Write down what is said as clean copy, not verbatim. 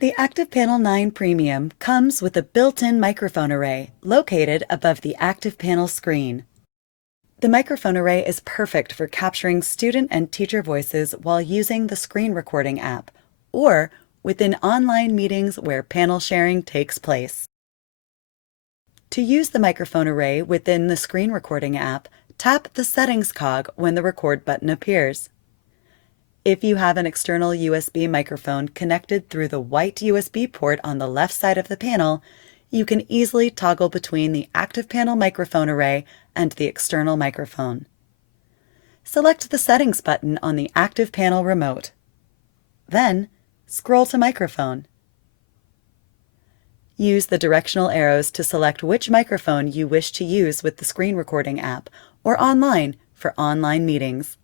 The ActivPanel 9 Premium comes with a built-in microphone array located above the ActivPanel screen. The microphone array is perfect for capturing student and teacher voices while using the screen recording app, or within online meetings where panel sharing takes place. To use the microphone array within the screen recording app, tap the Settings cog when the Record button appears. If you have an external USB microphone connected through the white USB port on the left side of the panel, you can easily toggle between the ActivPanel microphone array and the external microphone. Select the Settings button on the ActivPanel remote. Then, scroll to Microphone. Use the directional arrows to select which microphone you wish to use with the screen recording app or online for online meetings.